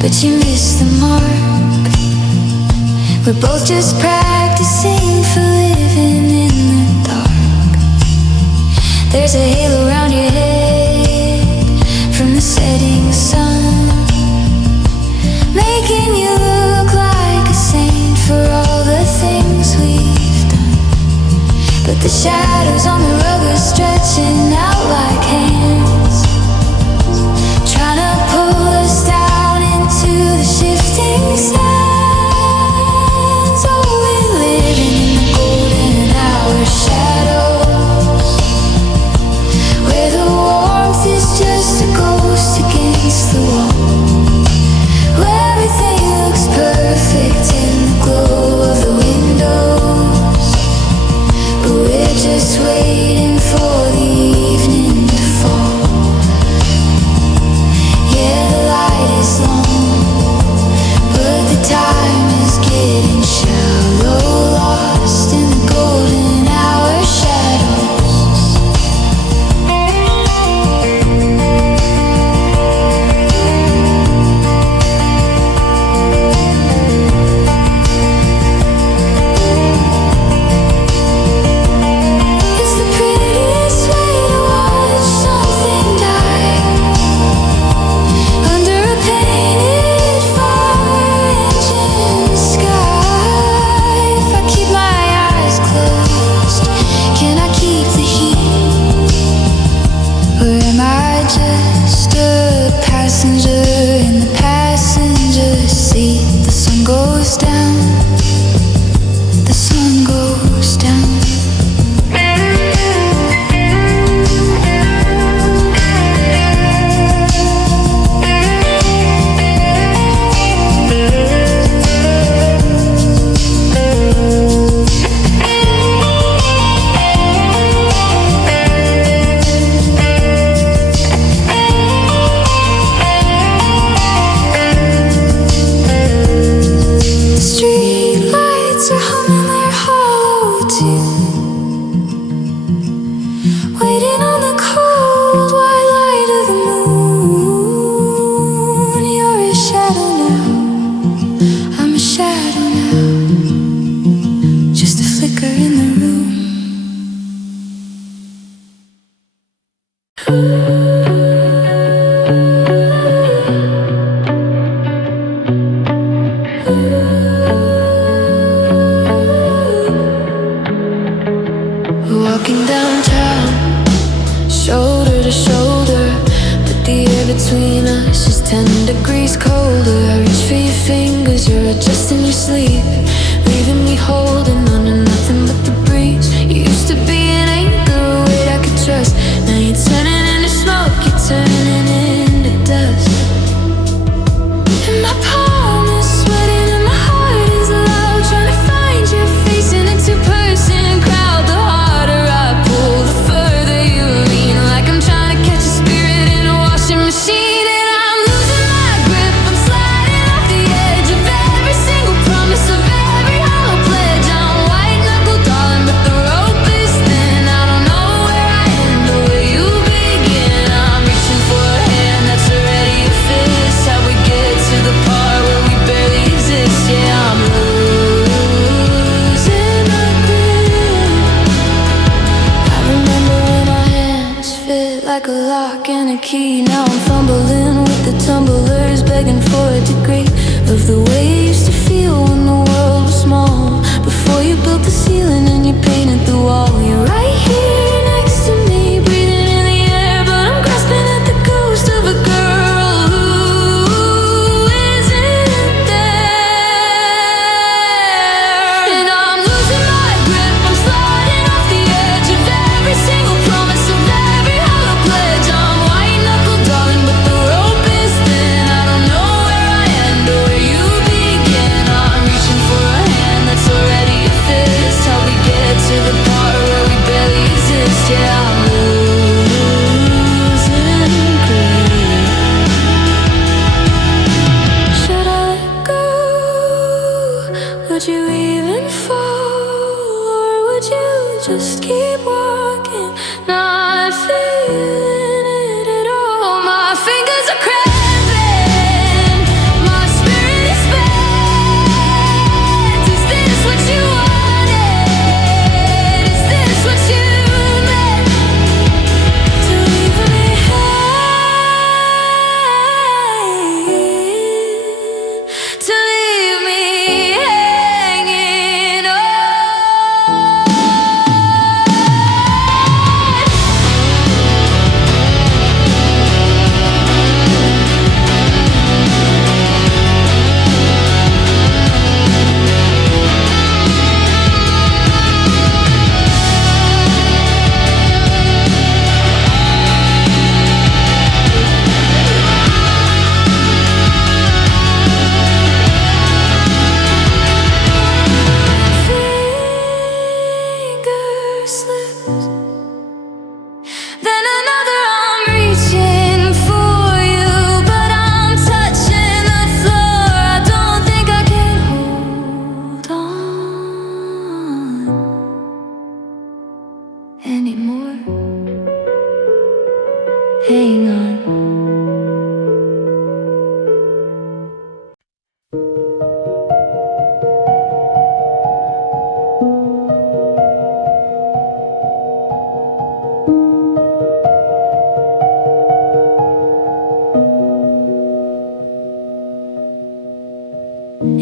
but you missed the mark. We're both just practicing for living in the dark. There's a halo around your head from the setting sun, making you look like a saint for all the things we've done. But the shadows on the rug are stretching out like hands, trying to pull us down into the shifting sands. Oh, we're living in the golden hour shadows, where the warmth is just a ghost against the wall, where everything looks perfect in the glow of the windows. But we're just waiting for the evening to fall. Yeah, the light is long, but the time is getting shallow, lost in the golden hour shadows. It's the prettiest way to watch something die, under a painted fire engine sky. If I keep my eyes closed, can I keep the heat? Or am I just a passenger in the passenger seat? The sun goes down, the sun goes down. The street lights are humming their hollow tune, waiting on the cold white light of the moon. You're a shadow now, I'm a shadow now, just a flicker in the room. Walking downtown, shoulder to shoulder, but the air between us is 10 degrees colder. I reach for your fingers, you're adjusting your sleep, leaving me holding on to nothing but the breeze. You used to be an anchor, a weight I could trust. Now you're turning into smoke, you're turning into dust. And my palm is sweating and my heart is loud, trying to find your face in a two-person crowd. The harder I pull, the further you lean, like I'm trying to catch a spirit in a washing machine. And I'm losing my grip, I'm sliding off the edge of every single promise of every hollow pledge. I'm white knuckle darling, but the rope is thin. I don't know where I end or where you begin. I'm reaching for a hand that's already a fist. How we get to the part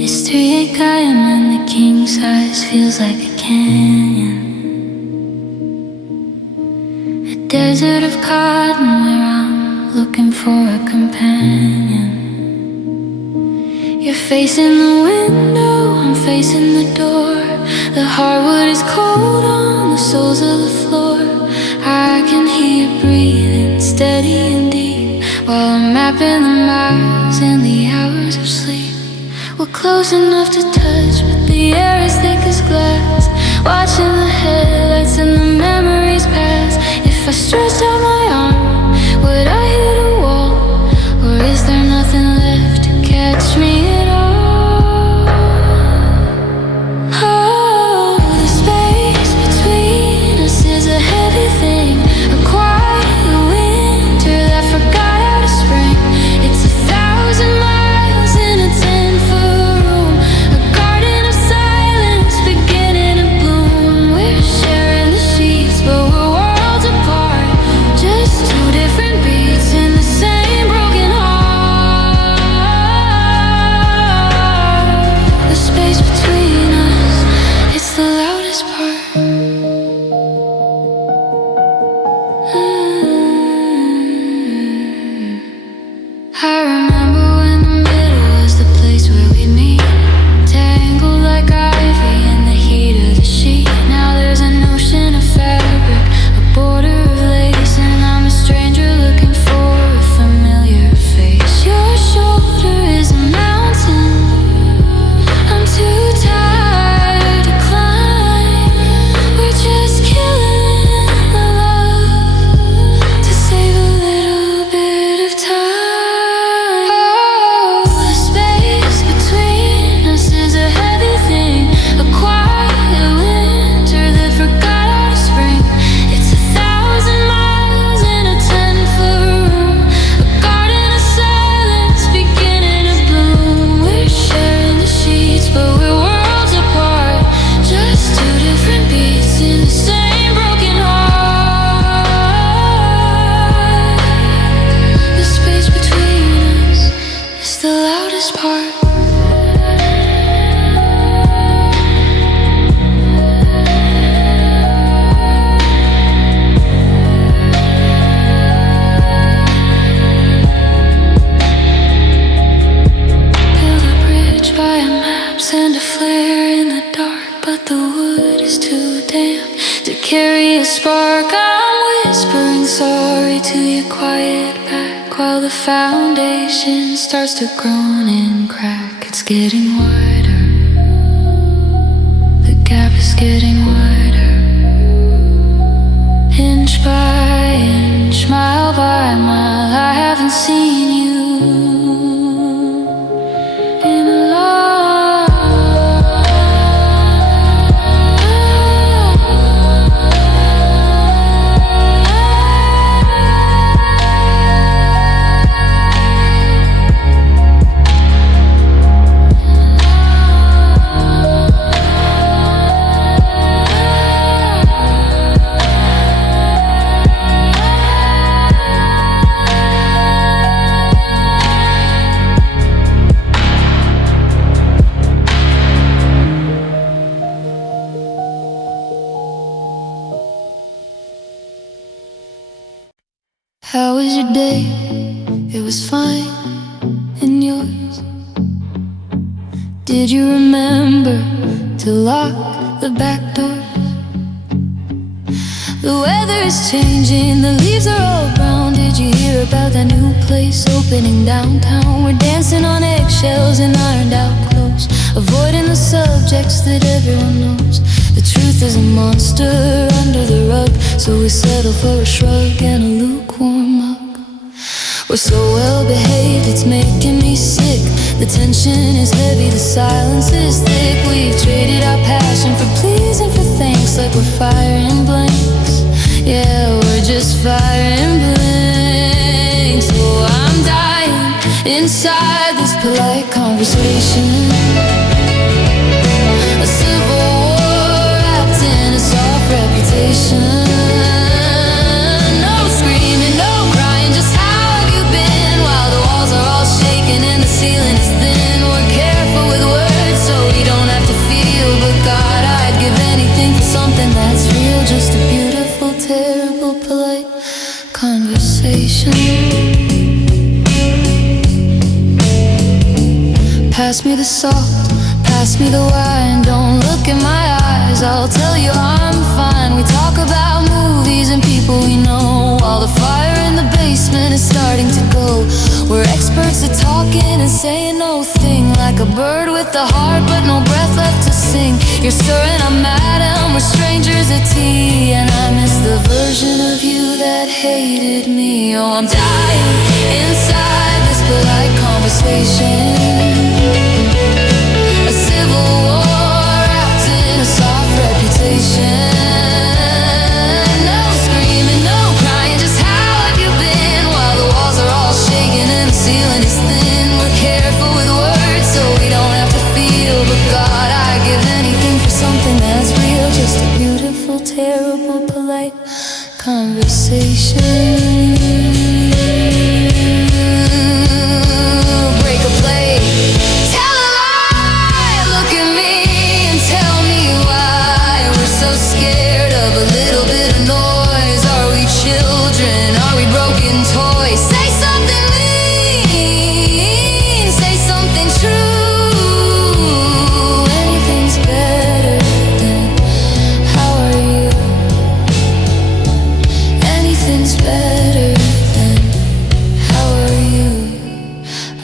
It's 3 a.m. and the king size feels like a canyon. A desert of cotton where I'm looking for a companion. You're facing the window, I'm facing the door. The hardwood is cold on the soles of the floor. I can hear you breathing steady and deep while I'm mapping the miles and the hours of sleep. We're close enough to touch, but the air is thick as glass. Watching the headlights and the memories pass. If I stretched out my arm, would I hit a wall? Or is there nothing left to catch me at all? Oh, the space between us is a heavy thing, a quiet winter that forgot how to spring. It's 1,000 miles in a 10-foot room, a garden of silence beginning to bloom. We're sharing the sheets, but we're worlds apart. Just 2 different beats in the same broken heart. The space between us, it's the loudest part. I remember when the middle was the place where we meet, tangled like ivy in the heat of the sheet. Now there's an ocean of fabric, a border of lace, and I'm a stranger looking for a familiar face. Your shoulder is a mountain, I'm too tired to climb. We're just killing the love to save a little bit of time. Oh, the space between us is a heavy thing, a quiet winter that forgot how to spring. It's 1,000 miles in a 10-foot room, a garden of silence beginning to bloom. We're sharing the sheets, but we're worlds apart. Just 2 different beats in the same broken heart. The space between us is the loudest part. Build a bridge via maps and a flare in the dark, but the wood is too damp to carry a spark. I'm whispering sorry to your quiet back while the foundation starts to groan and crack. It's getting wider, the gap is getting wider, inch by inch, mile by mile. I haven't seen you in a How was your day? It was fine. And yours? Did you remember to lock the back door? The weather is changing, the leaves are all brown. Did you hear about that new place opening downtown? We're dancing on eggshells in ironed out clothes, avoiding the subjects that everyone knows. The truth is a monster under the rug, so we settle for a shrug and a lukewarm mug. We're so well behaved, it's making me sick. The tension is heavy, the silence is thick. We've traded our passion for pleasing, for thanks, like we're firing blanks. Yeah, we're just firing blanks. So I'm dying inside this polite conversation, a civil war wrapped in a soft reputation. No screaming, no crying, just how have you been? While the walls are all shaking and the ceiling is thin, we're careful with words. Pass me the salt, pass me the wine. Don't look in my eyes, I'll tell you I'm fine. We talk about movies and people we know, while the fire in the basement is starting to go. We're experts at talking and saying no thing, like a bird with a heart but no breath left to sing. You're stirring, I'm mad, and we're strangers at tea, and I miss the version of you that hated me. Oh, I'm dying inside this polite conversation, a civil war wrapped in a soft reputation. No screaming, no crying, just how have you been? While the walls are all shaking and the ceiling is thin. We're careful with words so we don't have to feel, but God, I give anything for something that's real. Just a beautiful, terrible, polite conversation. Break a plate, tell a lie, look at me and tell me why we're so scared of a little bit of noise. Are we children? Are we broken toys? Say something mean, say something true. Anything's better than how are you? Anything's better than how are you?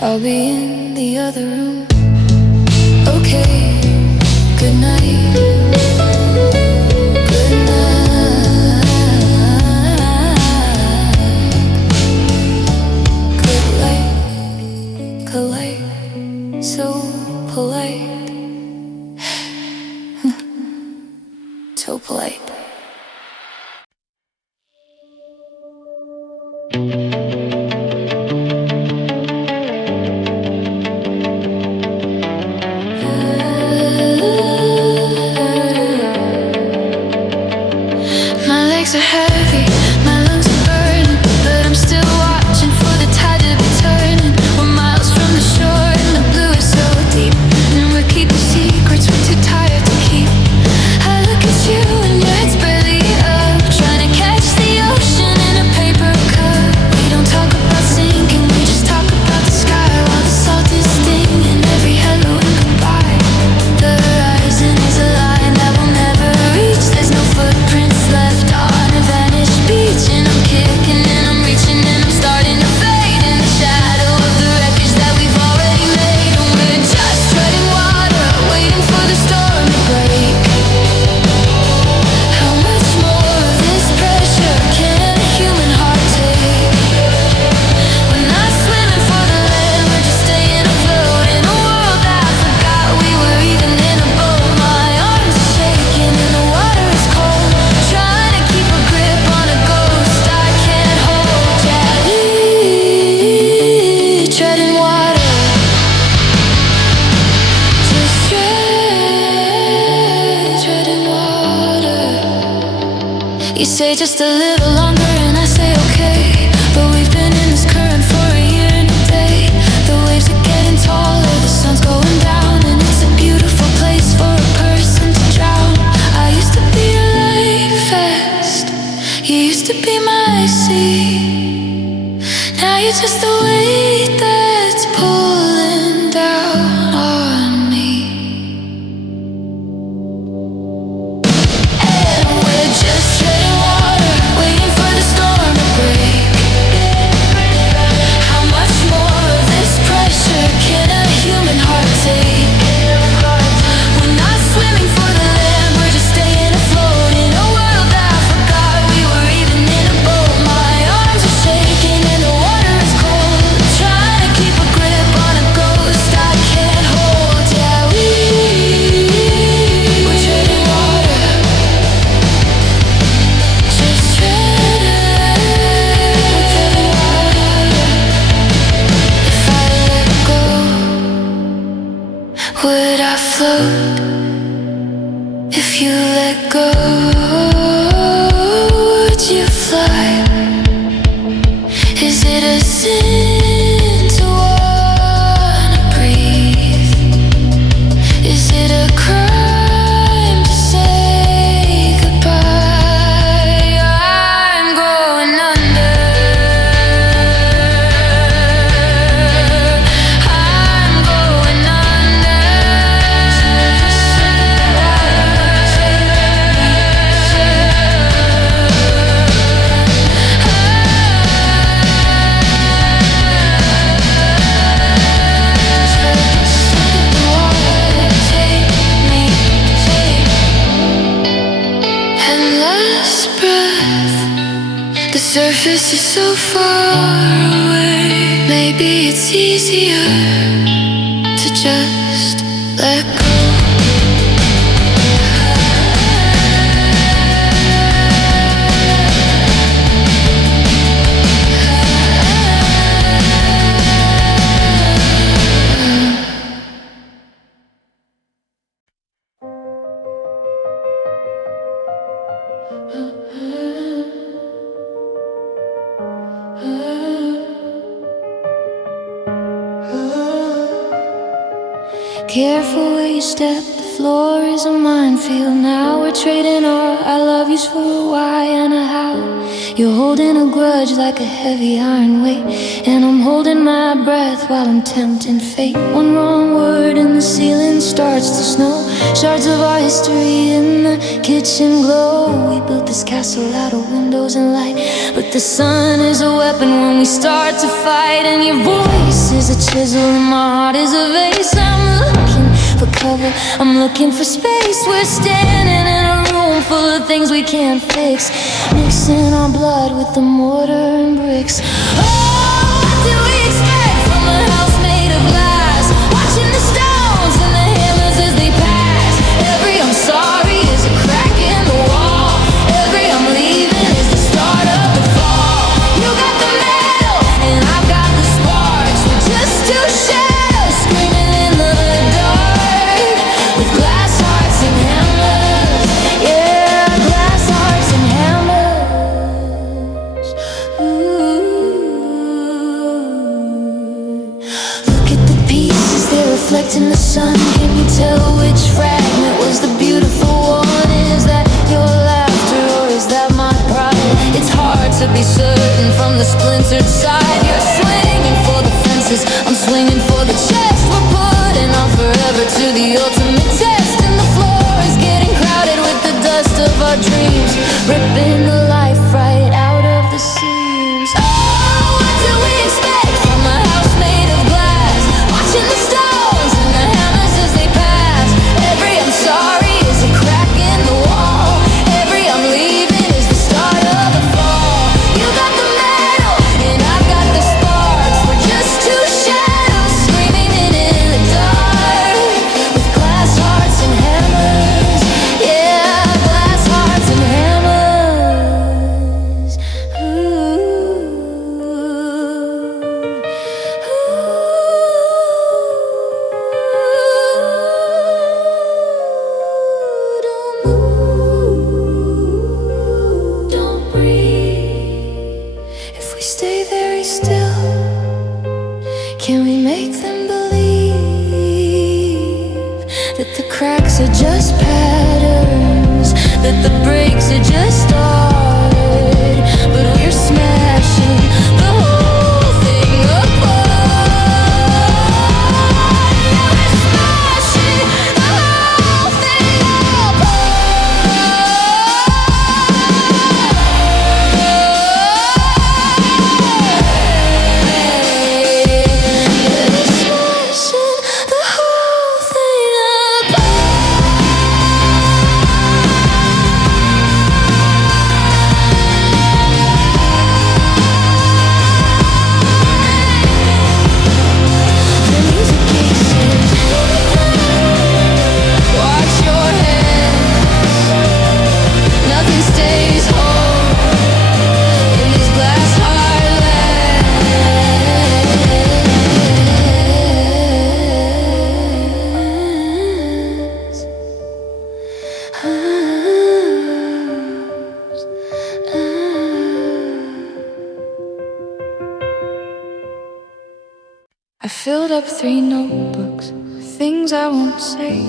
I'll be in the other room. Okay, good night. Good night. Good light, polite, so polite. So polite. My legs are heavy, my lungs are burning, but I'm still watching for the tide to be turning. We're miles from the shore and the blue is so deep, and we're keeping secrets we're too tired to keep. I look at you and your head's barely up, trying to catch the ocean in a paper cup. We don't talk about sinking, we just talk about the sky, while the salt is stinging every hello and goodbye. The horizon is a line that we'll never reach. There's no footprints left on a vanished beach, and I'm kicking and I'm reaching and I'm starting to fade in the shadow of the wreckage that we've already made. And we're just treading water, waiting for the storm to break. How much more of this pressure can a human heart take? We're not swimming for the land, we're just staying afloat in a world that forgot we were even in a boat. My arms are shaking and the water is cold, trying to keep a grip on a ghost I can't hold. Jelly, treading water, just treading water. You say just a little longer and I say okay, but we've been in this current for a year and a day. The waves are getting taller, the sun's going down, and it's a beautiful place for a person to drown. I used to be a life vest, you used to be my sea. Now you're just the weight that's pulling down on me. And we're just treading water, waiting for the storm to break. How much more of this pressure can a human heart take? We're not swimming for the land, we're just staying afloat in a world that forgot we were even in a boat. My arms are shaking and the water is cold, trying to keep a grip on a ghost I can't hold. Yeah, we're treading water, just treading water. If I let go, would I float? If you let go, would you fly? Is it a sin to wanna breathe? Is it a crime to say goodbye? I'm going under. I'm going under. it's easier to just let go. Careful where you step, the floor is a minefield. Now we're trading our I love yous for a why and a how. You're holding a grudge like a heavy iron weight, and I'm holding my breath while I'm tempting fate. One wrong word and the ceiling starts to snow. Shards of our history in the kitchen glow. We built this castle out of windows and light, but the sun is a weapon when we start to fight. And your voice is a chisel and my heart is a vase. I'm looking for cover, I'm looking for space. We're standing in a room full of things we can't fix, mixing our blood with the mortar and bricks. Oh, what do we expect from a house made of glass? Watching the stones and the hammers as they pass. Every I'm sorry is a crack in the wall. Every I'm leaving is the start of the fall. You got the metal and I've got the sparks. We're just two shadows screaming in the dark, with glass hearts and hammers. Yeah, glass hearts and hammers. Ooh. Look at the pieces, they're reflecting the sun. Can you tell which fragment was the beautiful one? Is that your laughter or is that my pride? It's hard to be certain from the splintered side. You're swinging for the fences, I'm swinging for the chest. We're putting on forever to the ultimate test, and the floor is getting crowded with the dust of our dreams, ripping the life right out of the seams. Oh, what do we expect from a house made of glass? Watching the stones and the hammers as they pass. Every I'm sorry is a crack in the wall. Every I'm leaving is the start of the fall. You got the metal and I've got the sparks. We're just two shadows screaming in the dark, with glass hearts and hammers. Yeah, glass hearts and hammers. Don't breathe. If we stay very still, can we make them believe that the cracks are just patterns, that the breaks are just art, but we're smashing the whole thing apart. Yeah, we're smashing the whole thing I filled up 3 notebooks with things I won't say,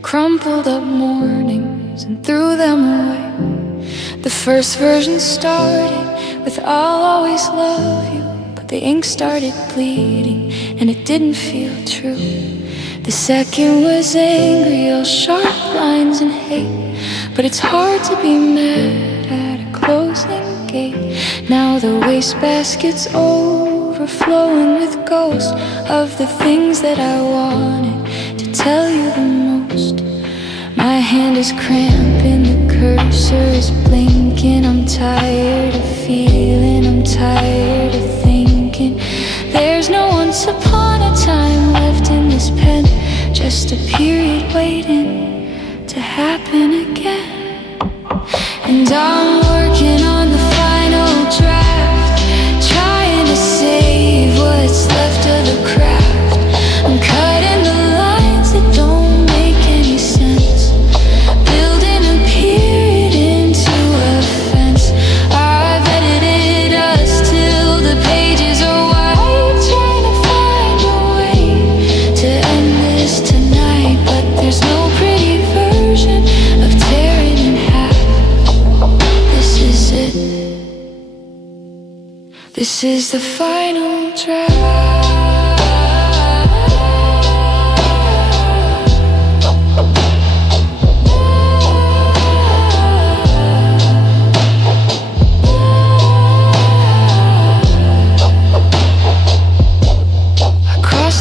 crumpled up mornings and threw them away. The first version started with I'll always love you, but the ink started bleeding and it didn't feel true. The second was angry, all sharp lines and hate, but it's hard to be mad at a closing gate. Now the wastebasket's overflowing with ghosts of the things that I wanted to tell you the most. My hand is cramping, the cursor is blinking. I'm tired of feeling, I'm tired of thinking. There's no once upon a time left in this pen, just a period waiting to happen again. And I'm working on the final draft, trying to save what's left of the craft. I'm cutting the lines that don't make any sense, building a period into a fence. I've edited us till the pages are white, trying to find a way to end this tonight. But there's no pretty version of tearing in half. This is it. This is the final draft.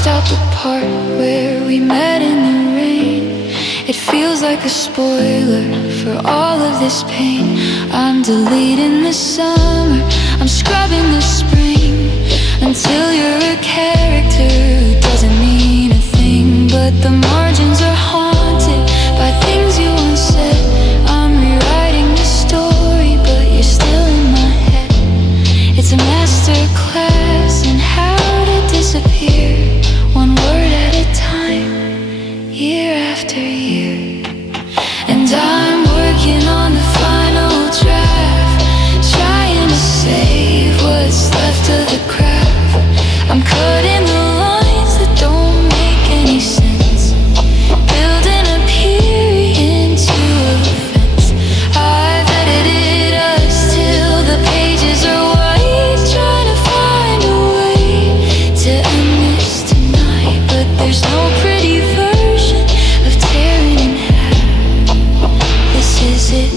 Out the part where we met in the rain. It feels like a spoiler for all of this pain. I'm deleting the summer, I'm scrubbing the spring, until you're a character who doesn't mean a thing. But the margins are haunted by things you once said. I'm rewriting the story, but you're still in my head. It's a master class in how to disappear, one word at a time, year after year. And I'm working on the final draft, trying to save what's left of the craft. I'm cutting the lines that don't make any sense, building a period into a fence. I've edited us till the pages are white, trying to find a way to end this tonight. But there's no pretty version of tearing in half. This is it.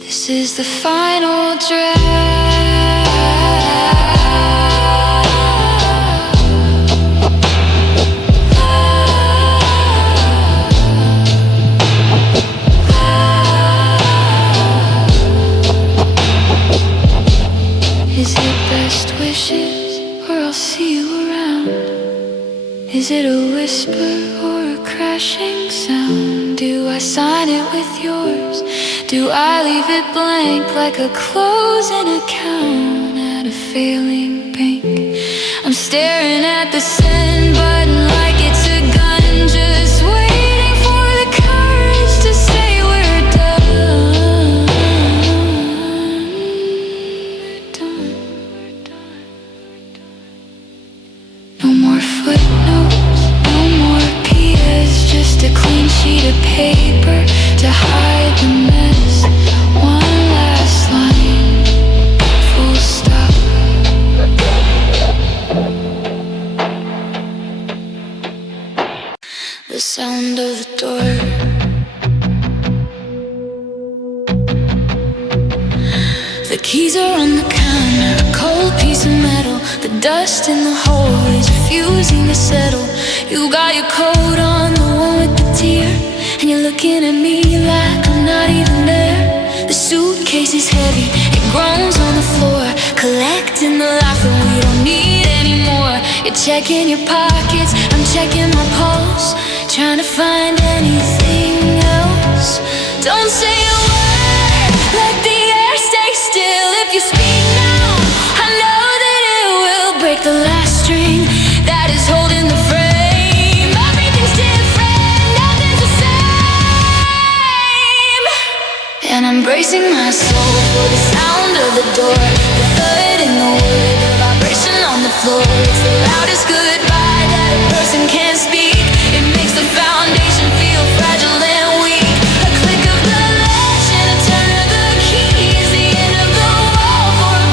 This is the final draft. Is it best wishes, or I'll see you around? Is it a whisper or a crashing sound? Do I sign it with yours? Do I leave it blank like a closing account at a failing bank? I'm staring at the send button like it's a gun, just waiting for the courage to say we're done. We're done. No more footnotes, no more P's, just a clean sheet of paper to hide the mess. One last line, full stop. The sound of the door, the keys are on the counter, a cold piece of metal. The dust in the hallways refusing to settle. You got your coat on, the one with the tear, and you're looking at me like I'm not even there. The suitcase is heavy, it groans on the floor, collecting the life that we don't need anymore. You're checking your pockets, I'm checking my pulse, trying to find anything else. Don't say a word, let the air stay still. If you speak now, I know that it will break the last string that is holding the frame. Everything's different, nothing's the same. And I'm bracing my soul for the sound of the door, the thud in the wood, the vibration on the floor. It's the loudest goodbye that a person can speak. It makes the foundation feel fragile and weak. A click of the latch and a turn of the key is the end of the wall for a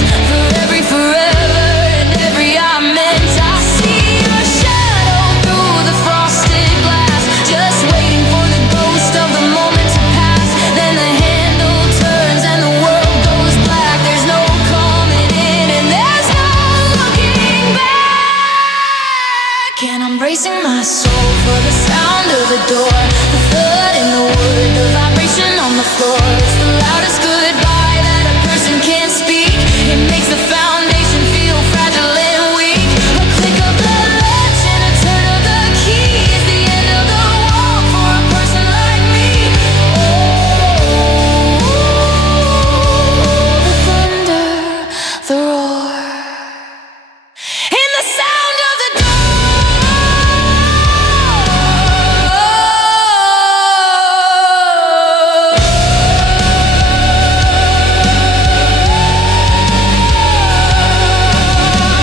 meant for every forever and every I meant. I see your shadow through the frosted glass, just waiting for the ghost of the moment to pass. Then the handle turns and the world goes black. There's no coming in and there's no looking back. And I'm bracing my soul for the sound of the door, the thud in the wood, the vibration on the floor. It's the loudest goodbye that a person can't speak. It makes the foundation feel fragile and weak. A click of the latch and a turn of the key is the end of the walk for a person like me. Oh, the thunder, the roar, and the sound of the door.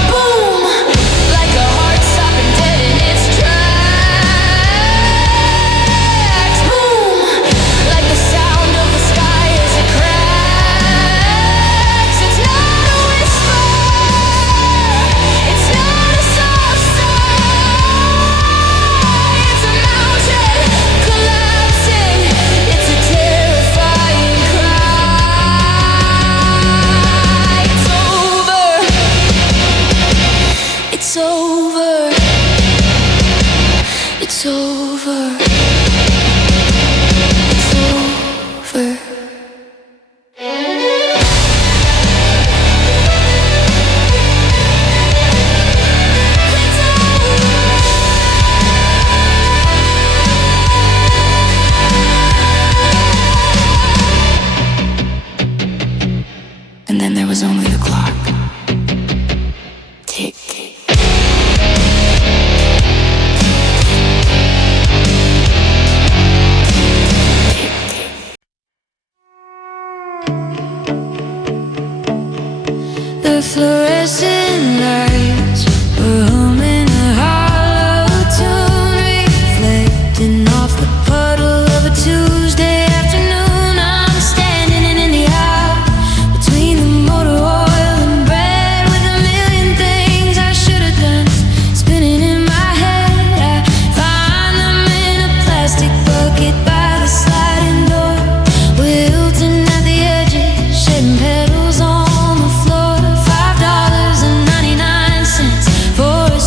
Boom, like a heart stopping dead in its tracks. Boom, like the sound of the sky as it cracks. It's not a whisper, it's not a soft sigh. It's a mountain collapsing, it's a terrifying cry. It's over, it's over, it's over, it's over. And then there was only the clock. Tick. The fluorescent lights were humming a hollow tune, reflecting off the puddle of a Tuesday afternoon. I'm standing in the aisle between the motor oil and bread, with a million things I should have done spinning in my head. I find them in a plastic bucket by the sliding door, wilting at the edges, shedding petals on the floor. $5.99 for a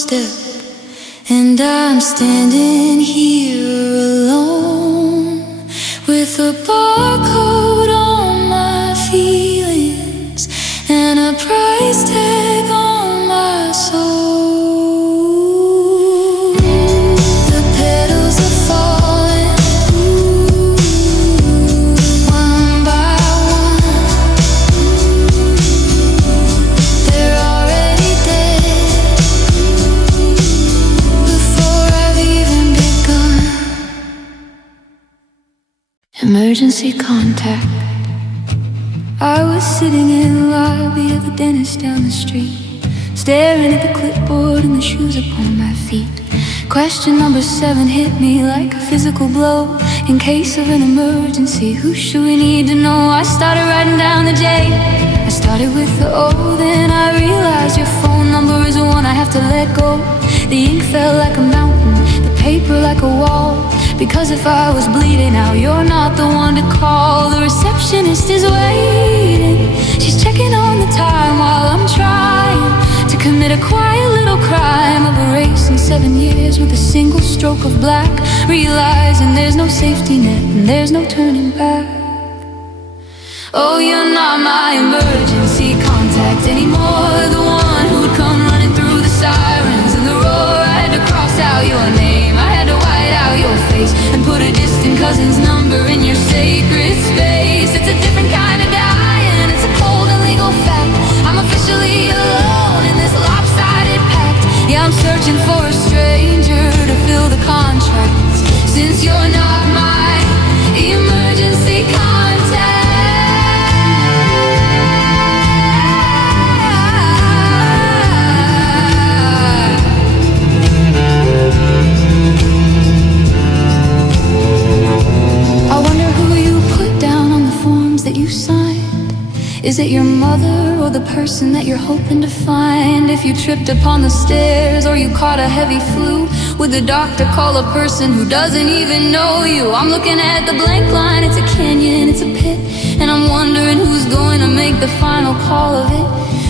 doorstep, and I'm standing here alone with a barcode on my feelings and a price tag on my soul. The petals are falling one by one. They're already dead before I've even begun. Emergency contact. I was sitting in the lobby of the dentist down the street, staring at the clipboard and the shoes upon my feet. Question number 7 hit me like a physical blow. In case of an emergency, who should we need to know? I started writing down the J. I started with the O, then I realized your phone number is the one I have to let go. The ink fell like a mountain, the paper like a wall. Because if I was bleeding out, you're not the one to call. The receptionist is waiting, she's checking on the time while I'm trying to commit a quiet little crime of erasing 7 years with a single stroke of black, realizing there's no safety net and there's no turning back. Oh, you're not my emergency contact anymore, the one who'd come running through the sirens and the roar. I had to cross out your name, I had to white out your face and put a distant cousin's number in your sacred space. It's a different kind of dying, it's a cold and legal fact. I'm officially alone in this lopsided pact. Yeah, I'm searching for a stranger to fill the contract, since you're not my emergency contact. I wonder who you put down on the forms that you signed. Is it your mother or the person that you're hoping to find? If you tripped upon the stairs or you caught a heavy flu, would the doctor call a person who doesn't even know you? I'm looking at the blank line, it's a canyon, it's a pit, and I'm wondering who's going to make the final call of it.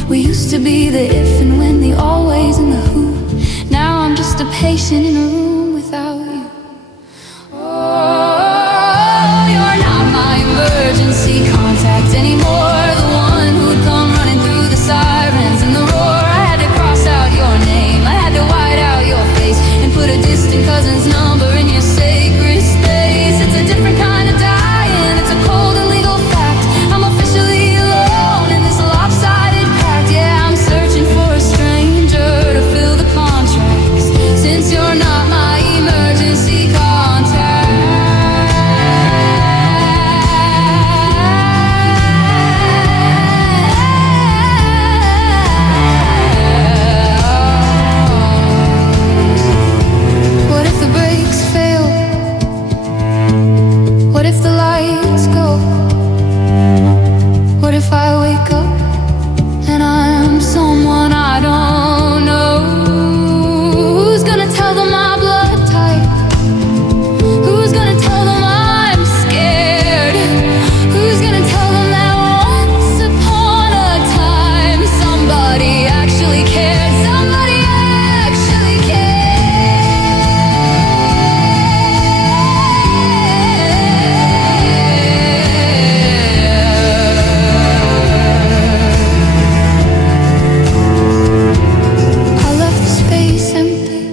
We used to be the if and when, the always and the who. Now I'm just a patient in a room without you. Oh, you're not my emergency contact anymore, the one who'd come running through the sirens and the roar. I had to cross out your name, I had to white out your face and put a distant cousin's number in your sacred space. It's a different kind of dying, it's a cold and legal fact. I'm officially alone in this lopsided pact. Yeah, I'm searching for a stranger to fill the contracts, since you're not my emergency contact. What if the brakes fail? What if the lights go? What if I wake up and I'm someone I don't know? Who's gonna tell them my blood type? Who's gonna tell them I'm scared? Who's gonna tell them that once upon a time somebody actually cared? Somebody actually I left the space empty,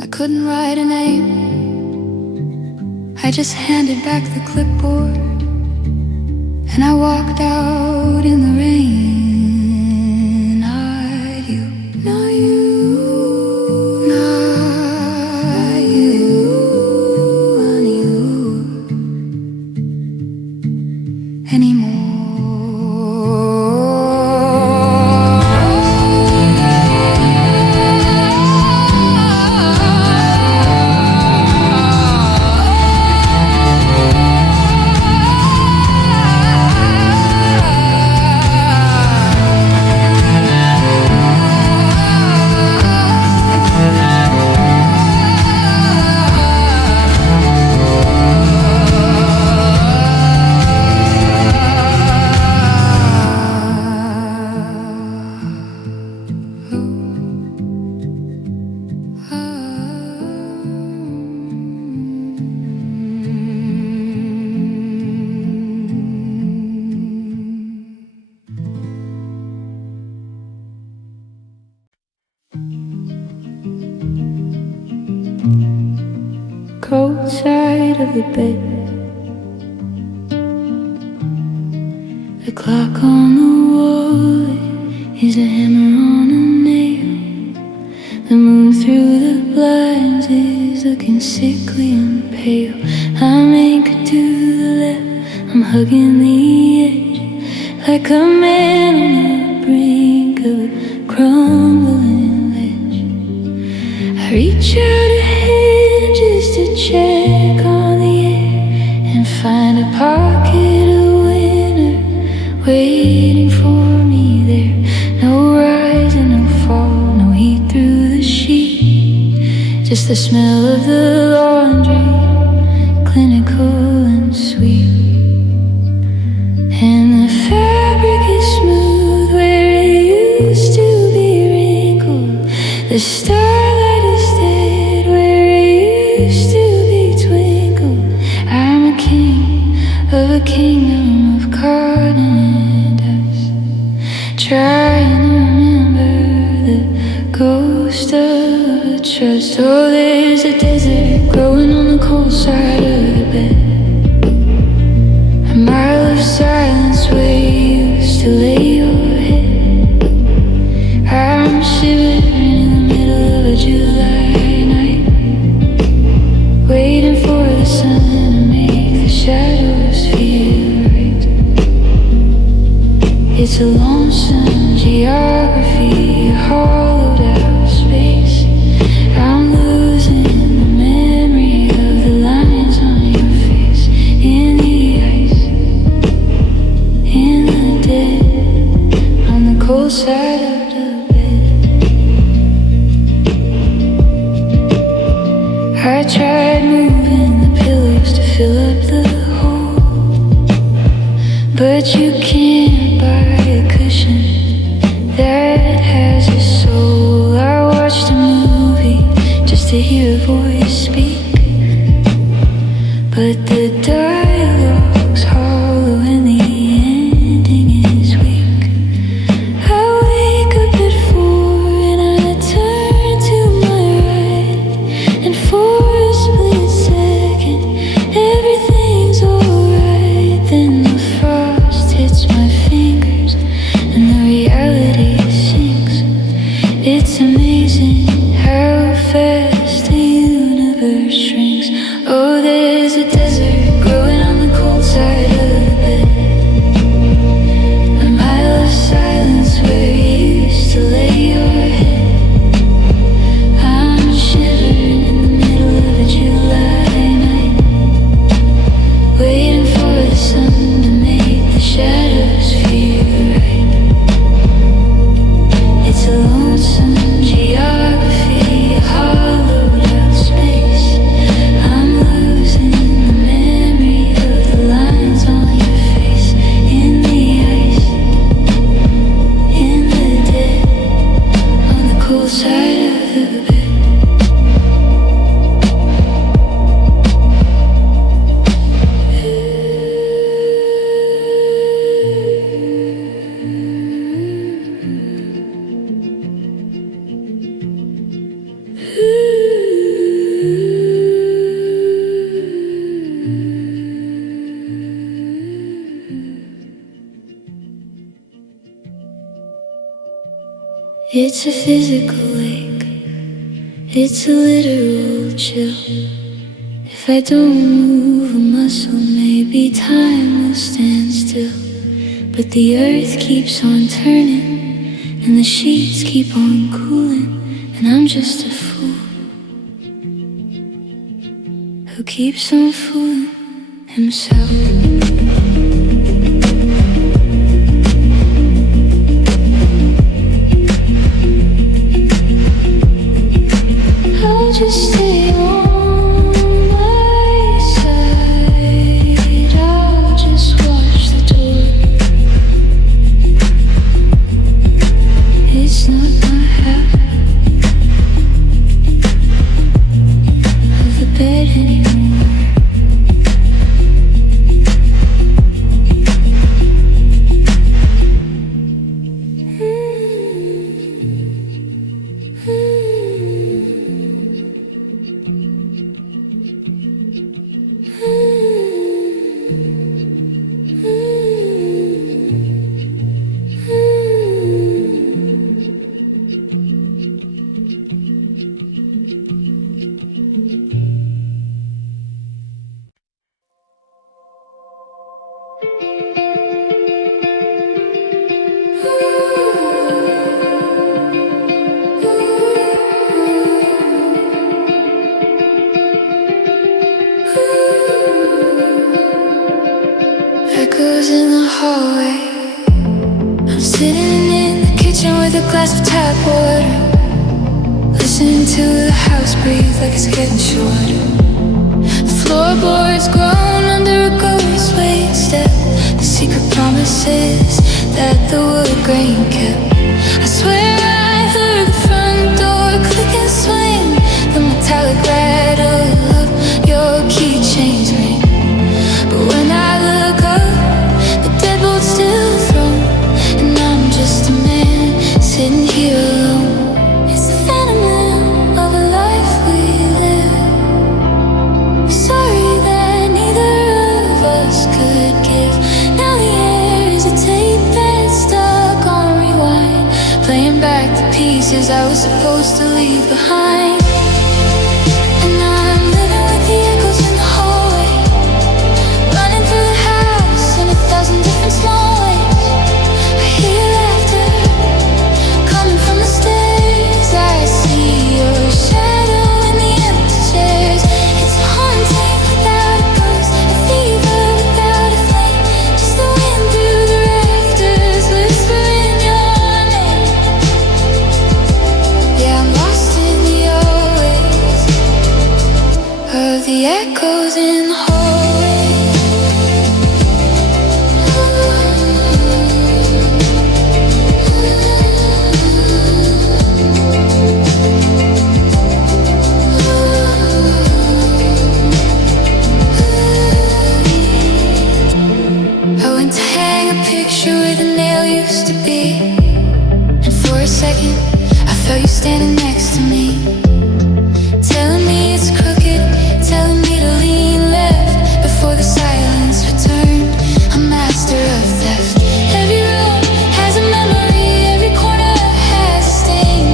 I couldn't write a name. I just handed back the clipboard and I walked out in the rain. Not you, not you, not you, not you anymore. side of the bed. The clock on the wall is a hammer on a nail. The moon through the blinds is looking sickly and pale. I'm anchored to the left, I'm hugging the edge, like a man on the brink of a crumbling ledge. I reach out a hand just to check on the air and find a pocket of winter waiting for me there. No rise and no fall, no heat through the sheet, just the smell of the laundry, clinical and sweet. And the fabric is smooth where it used to be wrinkled. The starlight is dead where it used to be twinkled. I'm a king of a kingdom of cotton and dust, trying to remember the ghost of a trust. Oh, there's a desert growing on the cold side of the bed. A mile of silence where you used to lay your head. I'm shivering in the middle of a July night, waiting for the sun to make the shadows feel right. It's a lonesome geography, a hollowed out space. I'm losing the memory of the lines on your face, in the ice, in the dead, on the cold side of the bed. I tried moving the pillows to fill up the hole, but you can't buy a cushion that has a soul. I watched a movie just to hear a voice speak, but the dialogue's hollow and the ending is weak. I wake up at 4 and I turn to my right, and for a split second everything's alright. Then the frost hits my fingers and the reality sinks. It's amazing how fast the universe shrinks. Oh, there's a desert growing on the cold side of the bed. A mile of silence where you used to lay your head. I'm shivering in the middle of a July night, waiting for the sun to make the shadows feel right. It's a lonesome geography, a hollowed out space. I'm losing the memory of the lines on your face, in the ice, in the dead, on the cold side of the bed. It's a physical ache, it's a literal chill. If I don't move a muscle, maybe time will stand still. But the earth keeps on turning, and the sheets keep on cooling, and I'm just a fool who keeps on fooling himself. I'll just stay on my side. I'll just watch the door. It's not my half of the bed anymore. breathe like it's getting shorter. The floorboards groan under a ghost weight step. The secret promises that the wood grain kept. I swear I heard the front door click and swing, the metallic rattle of your keychains ring. But when I look up, the deadbolt's still thrown, and I'm just a man sitting here alone. It's the phantom of a life we live. Sorry that neither of us could give. Now the air is a tape that's stuck on rewind, playing back the pieces I was supposed to leave behind. And I'm living with the echoes in the hallway, running through the house in 1,000 different small ways. I hear laughter coming from the stairs. I see your shadow in the empty chairs. It's a haunting without a ghost, a fever without a flame, just the wind through the rafters whispering your name. Yeah, I'm lost in the always of the echoes in the hallway. I went to hang a picture where the nail used to be, and for a second I felt you standing next to me, telling me it's crooked, telling me to lean left before the silence returned. A master of theft. Every room has a memory, every corner has a sting.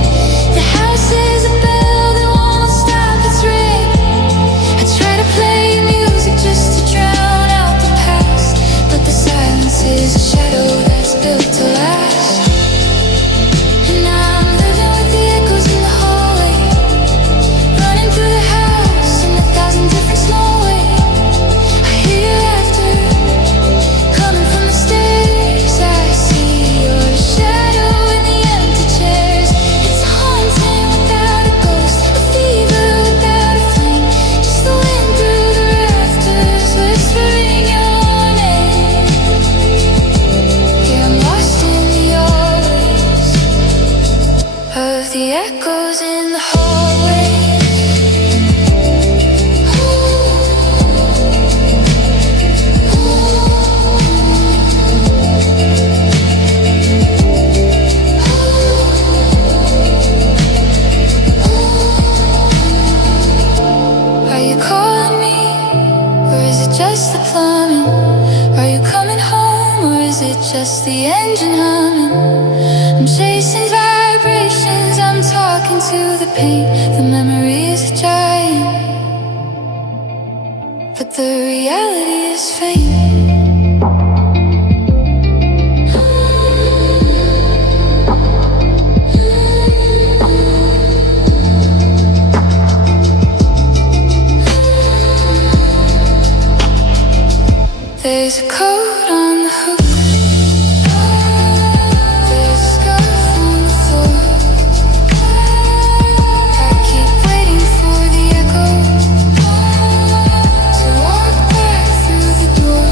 The house is a bell that won't stop its ring. I try to play music just to drown out the past, but the silence is a shadow that's built to last. And I'm living with the echoes in the hallway, running through the house in 1,000 different small ways. I hear your laughter coming from the stairs. I see your shadow in the empty chairs. It's a haunting without a ghost, a fever without a flame, just the wind through the rafters whispering your name. Yeah, I'm lost in the always of the echoes in the hallway. Are you calling me, or is it just the plumbing? Are you coming home, or is it just the engine humming? I'm chasing vibrations, I'm talking to the pain. The memory is a giant, but the reality is fake. There's a code on the hook. There's a scarf on the floor. I keep waiting for the echo to walk back through the door.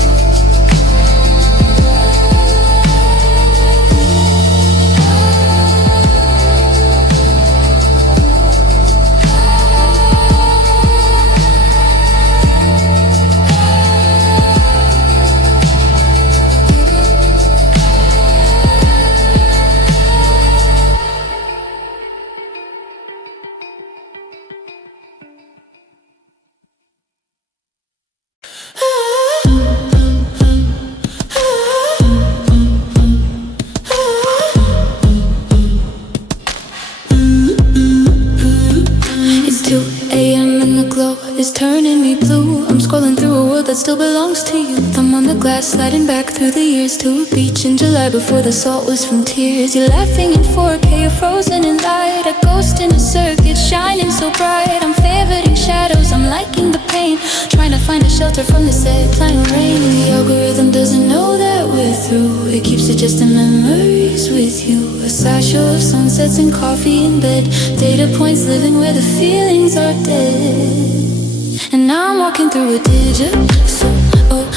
Is turning me blue. I'm scrolling through a world that still belongs to you. I'm on the glass, sliding back through the years to a beach in July before the salt was from tears. You're laughing in 4K, you're frozen in light, a ghost in a circuit, shining so bright. I'm favoriting shadows, I'm liking the pain, trying to find a shelter from the set, plan on rain. The algorithm doesn't know that we're through. It keeps suggesting memories with you. A sideshow of sunsets and coffee in bed. Data points living where the feelings are dead. And now I'm walking through a digital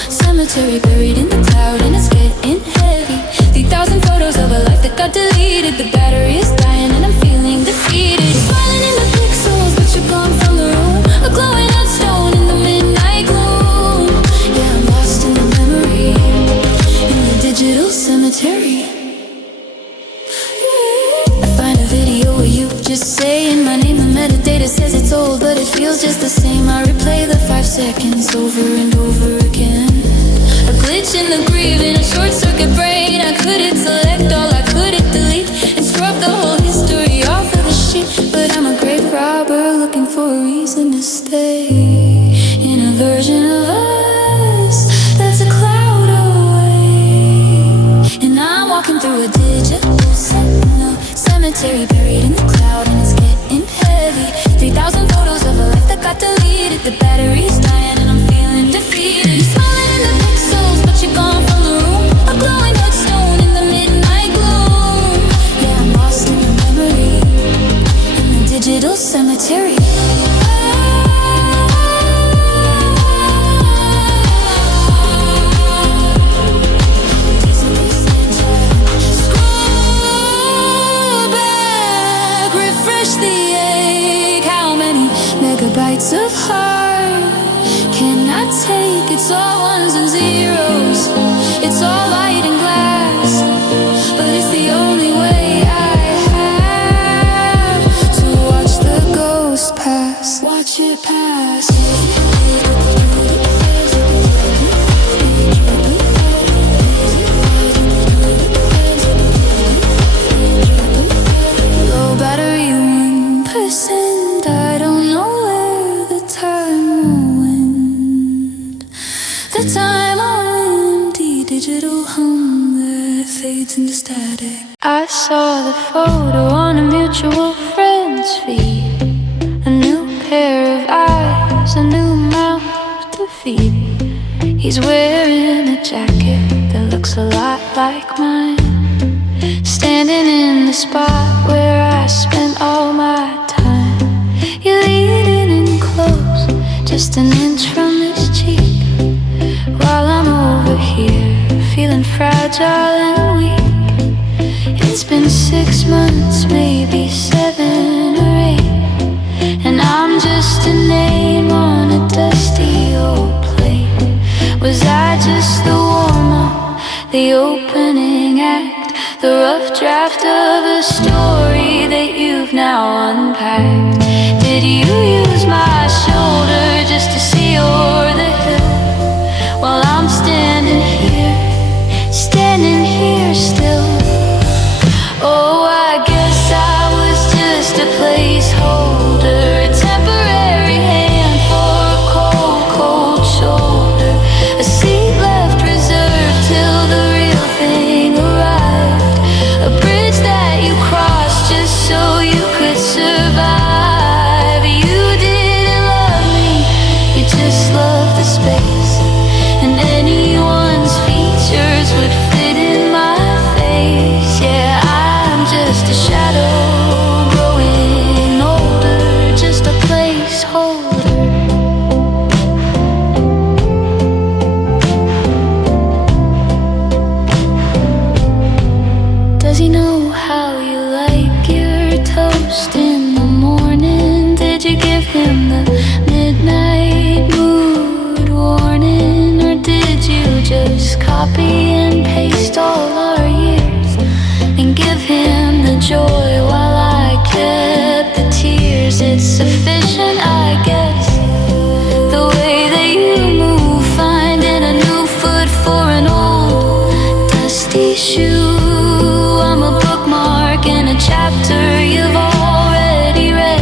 cemetery buried in the cloud, and it's getting heavy. 3,000 photos of a life that got deleted. The battery is dying and I'm feeling defeated. You're smiling in the pixels, but you're gone from the room. A glowing out stone in the midnight gloom. Yeah, I'm lost in the memory, in the digital cemetery. I find a video where you just saying my name. The metadata says it's old, but it feels just the same. I replay the 5 seconds over and over again. A glitch in the grieving, a short circuit brain. I couldn't select all, I couldn't delete, and scrub the whole history off of the sheet. But I'm a grave robber looking for a reason to stay in a version of us that's a cloud away. And I'm walking through a digital cemetery buried in the cloud, and it's getting heavy. 3,000 photos of a life that got deleted. The battery's dying and I'm feeling defeated. You're smiling in the pixels, but you're gone from the room. A glowing headstone in the midnight gloom. Yeah, I'm lost in the memory, in the digital cemetery. Megabytes of heart can I take? It's all ones and zeros. It's all light and glass, but it's the only way I have to watch the ghost pass. Watch it pass. Low battery 1%. I don't know where the time went. The time on empty digital hum that fades into static. I saw the photo on a mutual friend's feed. A new pair of eyes, a new mouth to feed. He's wearing a jacket that looks a lot like mine, standing in the spot where I spent all my time. You're leaning in close, just an inch from his cheek, while I'm over here, feeling fragile and weak. It's been 6 months, maybe 7 or 8, and I'm just a name on a dusty old plate. Was I just the warm-up, the opening act, the rough draft of a story that you've now unpacked? Did you use my shoulder just to see o'er the hill, while I'm standing here still? Oh, I guess I was just a placeholder, a temporary hand for a cold, cold shoulder, a seat left reserved till the real thing arrived, a bridge that you crossed just so you could survive. You didn't love me, you just loved the space, and anyone's features would fit in my face. Yeah, I'm just a shadow growing older, just a placeholder. Does he know how you like your toast in the morning? Did you give him the midnight mood warning, or did you just copy and paste all our years and give him the joy while I kept the tears? It's sufficient, I guess, the way that you move, finding a new foot for an old dusty shoe. I'm a bookmark in a chapter you've already read,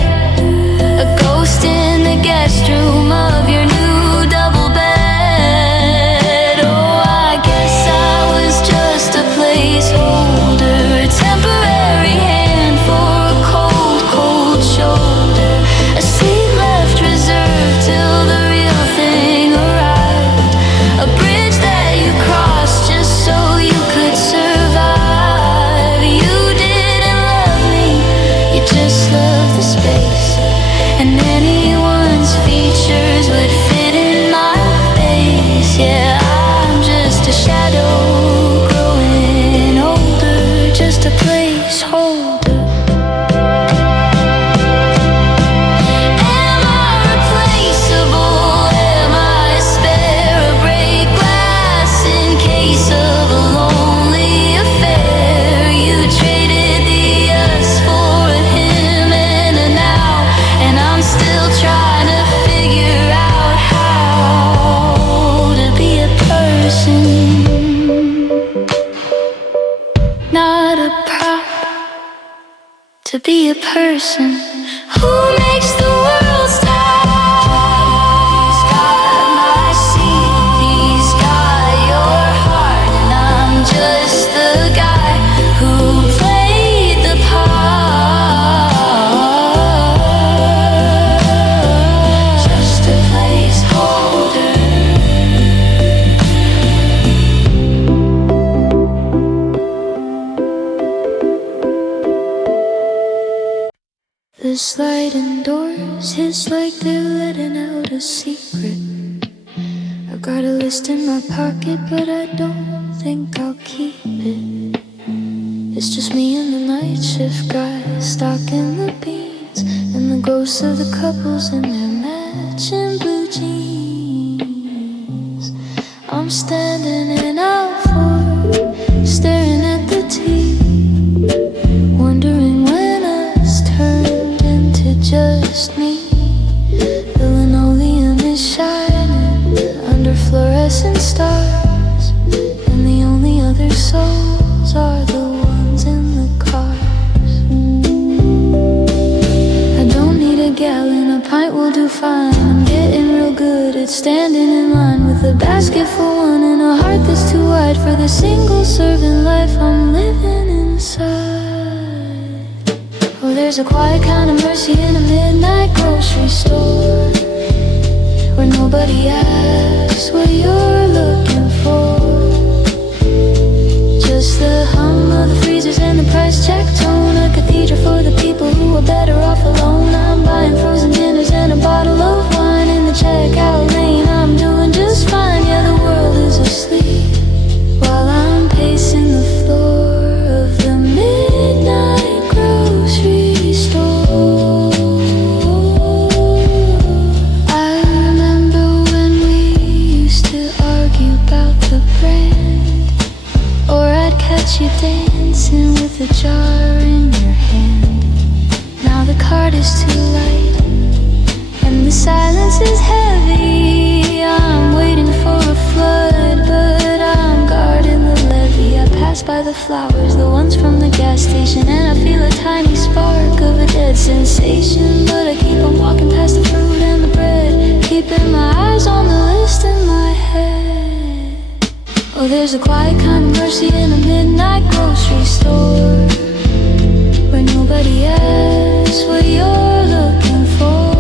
a ghost in the guest room of your new double bed. Oh, I guess I was just a placeholder, a temporary hand for a cold, cold shoulder, a be a person who makes the world stop. He's got my seat, he's got your heart, and I'm just the guy who played the part, just a placeholder. The sliding doors hiss like they're letting out a secret. I've got a list in my pocket, but I don't think I'll keep it. It's just me and the night shift guy, stocking the beans, and the ghosts of the couples in their matching blue jeans. I'm standing in Alford, staring at the TV, wondering when us turned into just me. The linoleum is shining under fluorescent stars, and the only other souls are the ones in the cars. I don't need a gallon, a pint will do fine. I'm getting real good at standing in line with a basket for one and a heart that's too wide for the single serving life I'm living inside. Oh, there's a quiet kind of mercy in a midnight grocery store, where nobody asks what you're looking for. Just the hum of the freezers and the price check tone, a cathedral for the people who are better off alone. I'm buying frozen dinners and a bottle of wine in the checkout lane. I'm doing just fine, yeah, the world is asleep, while I'm pacing the floor of the midnight grocery store. I remember when we used to argue about the brand, or I'd catch you dancing with a jar in your hand. Now the card is too light, and the silence is heavy. I'm waiting for a flood, but I'm guarding the levee. I pass by the flowers, the ones from the gas station, and I feel a tiny spark of a dead sensation. But I keep on walking past the fruit and the bread, keeping my eyes on the list in my head. Oh, there's a quiet kind of mercy in a midnight grocery store, where nobody asks what you're looking for.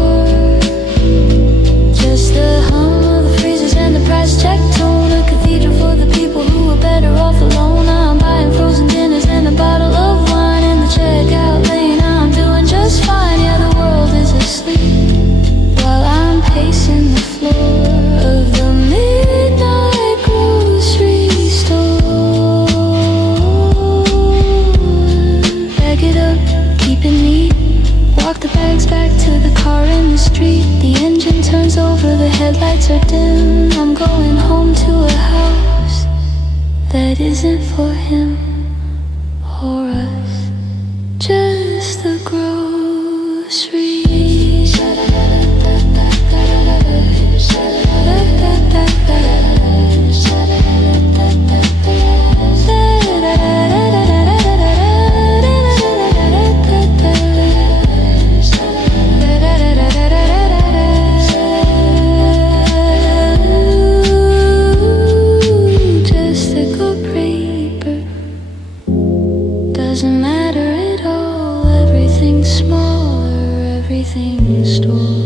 Just the hum of the freezers and the price check tone, a cathedral for the people who are better off alone. I'm buying frozen dinners and a bottle of wine in the checkout lane. I'm doing just fine, yeah, the world is asleep, while I'm pacing the floor of the midnight grocery store. Bag it up, keep it neat, walk the bags back to the car in the street. The engine turns over, the headlights are dim. I'm going home to a house that isn't for him or us, just the grocery. Doesn't matter at all, everything's smaller, everything's stored.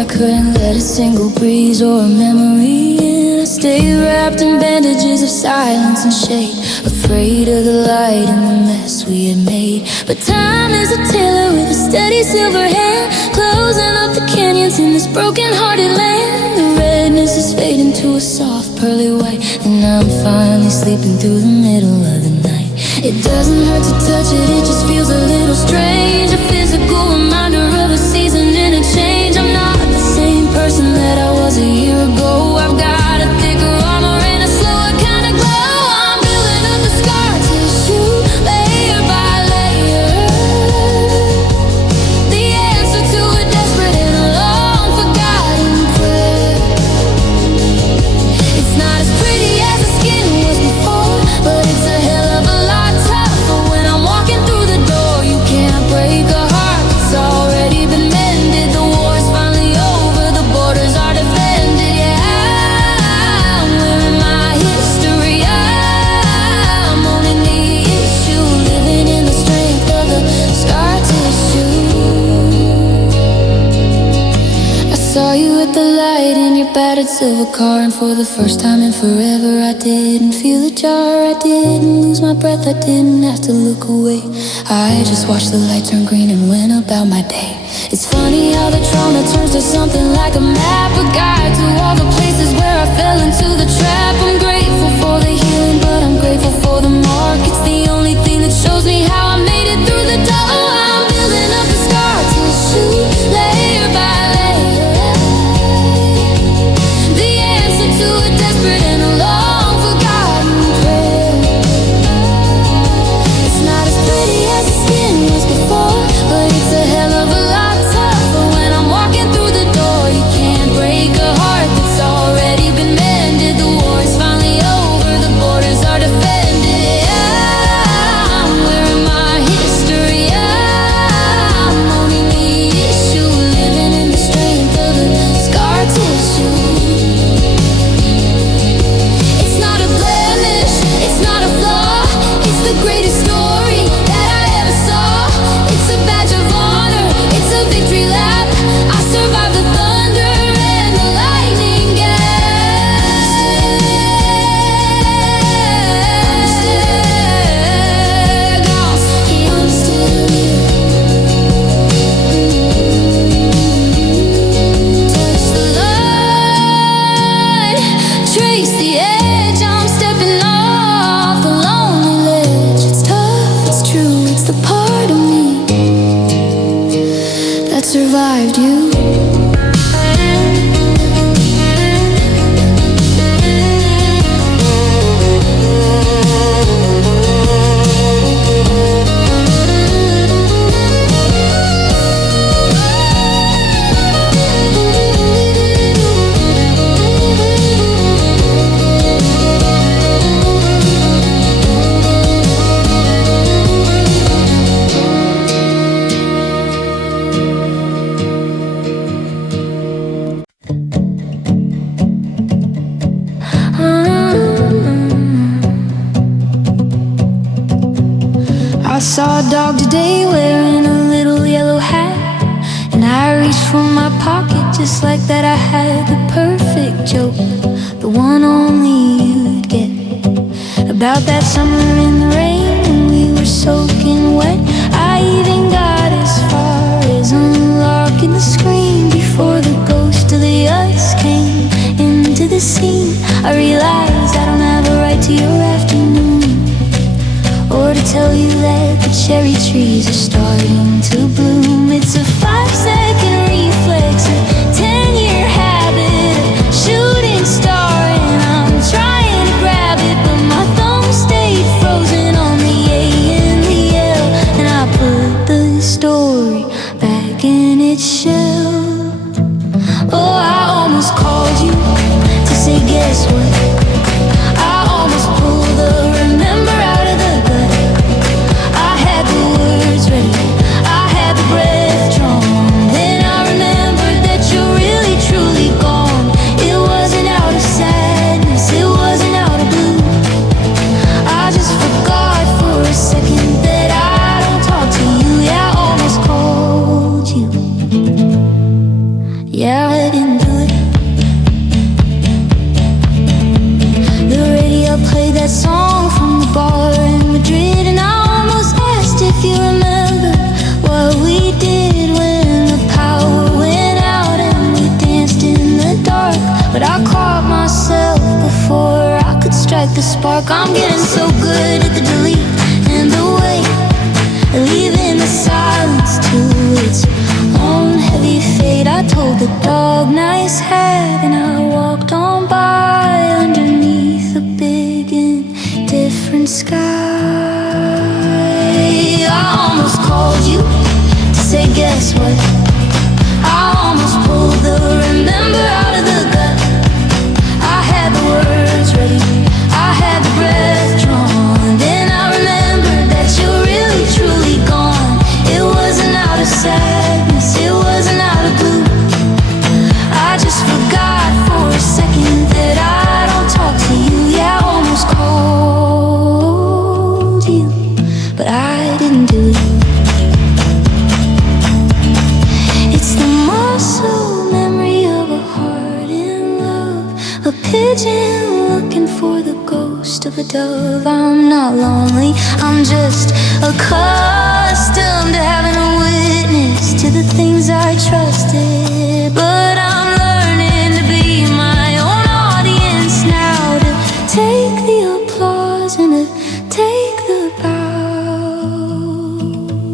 I couldn't let a single breeze or a memory in. I stayed wrapped in bandages of silence and shade, afraid of the light and the mess we had made. But time is a tailor with a steady silver hand, closing up the canyons in this broken-hearted land. The redness is fading to a soft pearly white, and I'm finally sleeping through the middle of the night. It doesn't hurt to touch it, it just feels a little strange, a physical reminder of a season and a change. I'm not the same person that I was a year ago. I've got a thicker armor and a slower kind of glow. I'm building up the scar tissue, layer by layer, the answer to a desperate and a long forgotten prayer. It's not as pretty as the skin was before, but it's a hell of a lot tougher when I'm walking through the door. You can't break a heart that's already been mended. The war's finally over, the borders are defended. Yeah, I'm wearing my history. I'm owning the issue, living in the strength of the scar tissue. I saw you at the light in your battered silver car, and for the first time in forever I didn't feel a jar. I didn't lose my breath, I didn't have to look away. I just watched the light turn green and went about my day. It's funny how the trauma turns to something like a map, a guide to all the places where I fell into the trap. I'm grateful for the healing, but I'm grateful for the mark. It's the only thing that shows me how I made it through the door. I'm building up the scar tissue, layer by layer, the answer to a desperate and a long forgotten prayer. It's not as pretty as the skin was before, but it's a hell of a lot tougher when I'm walking through the door. You can't break a heart that's already been mended. The war is finally over, the borders are defended. I'm wearing my history. I'm owning the issue, living in the strength of the scar tissue. It's not a blemish, it's not a flaw, it's the greatest story that I ever saw. It's a badge of honor, it's a victory lap. I survived the thunder and the lightning gas. I'm still here. Touch the line, trace the edge. I'm stepping off the lonely ledge. It's tough, it's true, it's the part of me that survived you. I saw a dog today wearing a little yellow hat, and I reached for my pocket just like that. I had the perfect joke, the one only you'd get, about that summer in the rain when we were soaking wet. I even got as far as unlocking the screen before the ghost of the us came into the scene. I realized I don't have a right to your afternoon, or to tell you that the cherry trees are starting to bloom. It's a 5-second reflex, a 10-year habit, a shooting star, and I'm trying to grab it, but my thumb stayed frozen on the A and the L, and I put the story back in its shell. Oh, I almost called you to say guess what? I almost pulled the remember out of the gut. I had the words ready, I had the breath drawn. Then I remembered that you're really truly gone. It wasn't out of sadness, it wasn't out of blue. I just forgot for a second that I don't talk to you. Yeah, I almost called you. Yeah, but I caught myself before I could strike the spark. I'm getting so good at the delete and the wait, leaving the silence to its own heavy fate. I told the dog nice hat and I walked on by underneath a big indifferent sky. I almost called you to say guess what, I almost pulled the remember out of the gut. I had the words ready, I had the breath drawn, then I remembered that you're really truly gone. It wasn't out of sadness, it wasn't out of blue. I just forgot for a second that I don't talk to you. Yeah, I almost called you, but I didn't do it. It's the muscle memory of a heart in love, a pigeon looking for the ghost of a dove. I'm not lonely, I'm just accustomed to having a witness to the things I trusted. But I'm learning to be my own audience now, to take the applause and to take the bow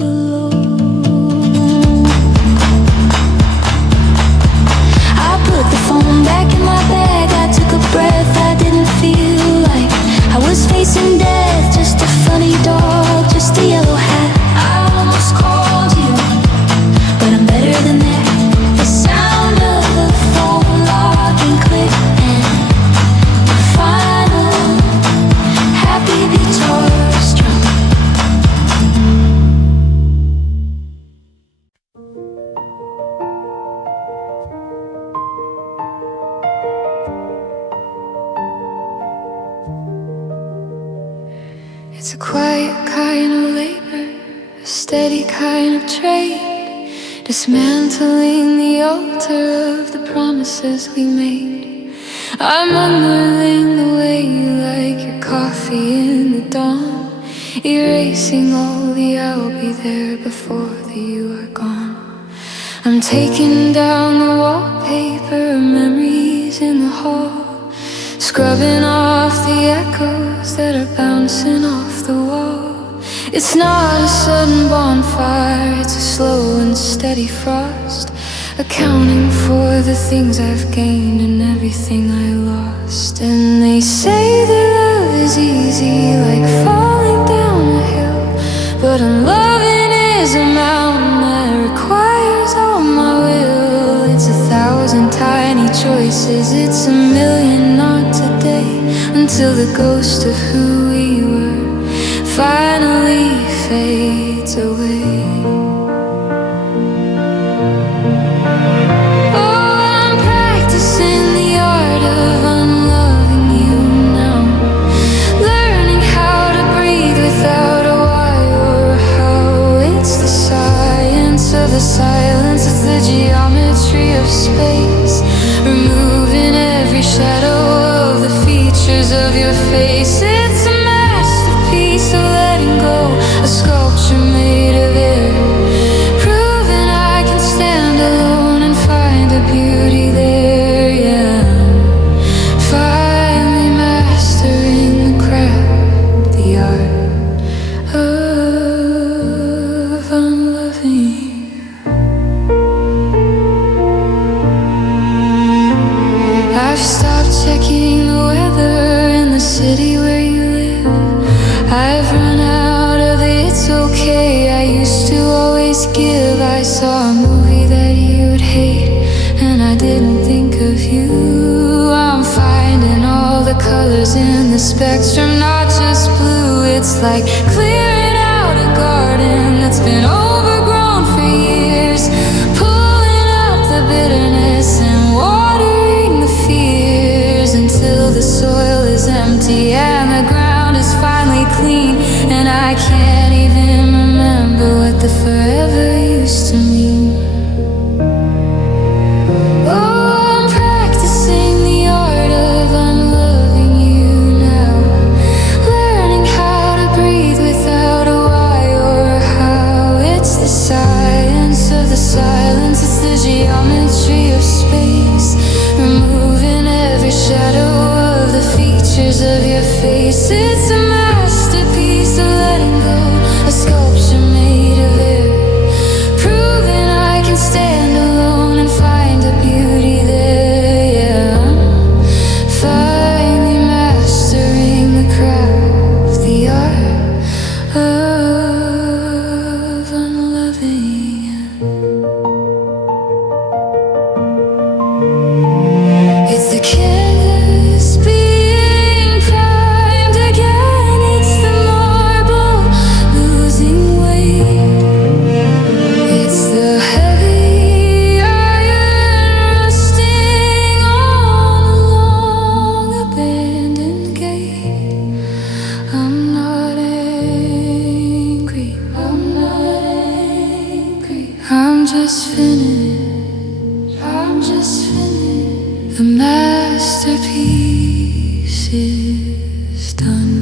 alone. I put the phone back in my bag, I took a breath, I didn't feel like I was facing death. Just a funny dog, just a yellow hat. I almost called you, but I'm better than that. The sound of the phone locking click and the final happy guitar strum. It's a quiet kind of labor, a steady kind of trade, dismantling the altar of the promises we made. I'm unwilling the way you like your coffee in the dawn, erasing all the I'll be there before the you are gone. I'm taking down the wallpaper of memories in the hall, scrubbing off the echoes that are bouncing off the wall. It's not a sudden bonfire, it's a slow and steady frost, accounting for the things I've gained and everything I lost. And they say that love is easy, like falling down a hill, but unloving is a mountain that requires all my will. It's 1,000 tiny choices, it's a million not today, until the ghost of who we were finally fades away. Oh, I'm practicing the art of unloving you now, learning how to breathe without a why or a how. It's the science of the silence, it's the geometry of space, removing every shadow of the features of your face. It's a masterpiece of letting go, a sculpture made of air, proving I can stand alone and find a beauty there. Yeah, finally mastering the craft, the art of unloving. I've stopped checking the weather in the city where you live. I've run out of the it's okay I used to always give. I saw a movie that you'd hate and I didn't think of you. I'm finding all the colors in the spectrum, not just blue. It's like clearing out a garden that's been overgrown for years, pulling up the bitterness and watering the fears until the soil is empty and the ground is finally clean. And I can't even remember what the forever used to mean. Oh, I'm practicing the art of unloving you now, learning how to breathe without a why or a how. It's the science of the silence, it's the geometry of space, removing of your face. It's a masterpiece of letting go, a sculpture made of air, proving I can stand alone and find a beauty there. Yeah, I'm finally mastering the craft, the art of unloving. It's the canvas being primed again. It's the marble losing weight. It's the heavy iron rusting on a long abandoned gate. I'm not angry, I'm not angry. I'm just finished, I'm just finished. The masterpiece is done.